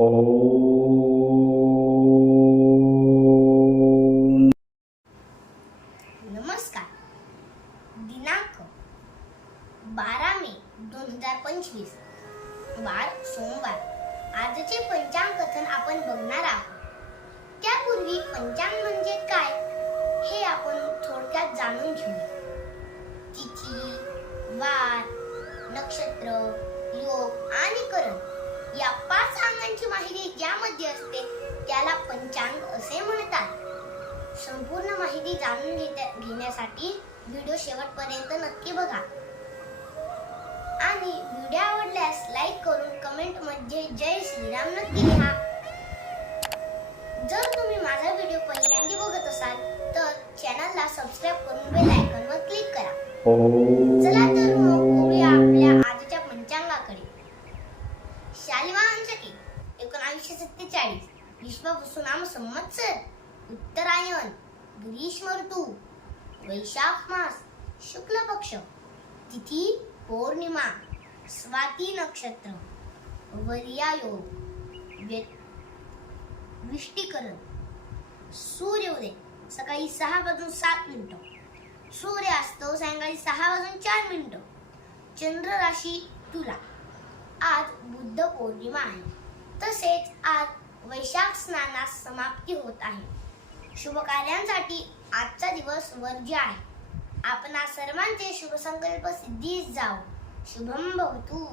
ओम. नमस्कार. दिनांक बारा मे दोन हजार पंचवीस. वार सोमवार. आजचे पंचांग कथन आपण बघणार आहोत. त्यापूर्वी पंचांग म्हणजे काय हे आपण थोडक्यात जाणून घेऊया. तिथी वार नक्षत्र योग आणि करण या पाच माहिती असते त्याला पंचांग असे म्हणतात. संपूर्ण माहिती जाणून घेण्यासाठी व्हिडिओ शेवटपर्यंत नक्की बघा. आणि व्हिडिओ आवडल्यास लाईक करून कमेंटमध्ये जय श्रीराम नक्की लिहा. जर तुम्ही माझा व्हिडिओ पहिल्यांदा बघत असाल तर चॅनलला सबस्क्राईब करून बेल आयकॉनवर क्लिक करा. चला तर मग आपल्या आजच्या पंचांगाकडे. शालिवाहन शके एकोणावीसशे सत्तेचाळीस. विश्ववसुनाम संवत्सर. उत्तरायण ग्रीष्म ऋतू वैशाख मास. शुक्ल पक्ष. तिथी पौर्णिमा. स्वाती नक्षत्र. वरिया योग. व्य- विष्टीकरण. सूर्योदय. सकाळी सहा वाजून सात मिनिटं. सूर्यास्त सायंकाळी सहा वाजून चार मिनिटं. चंद्र राशी तुला. आज बुद्ध पौर्णिमा आहे. तसेच आज वैशाख स्नानास समाप्ती होत आहे. शुभकार्यांसाठी आजचा दिवस वर्ज्य आहे. आपणा सर्वांचे शुभसंकल्प सिद्धीस जाओ शुभम भवतू.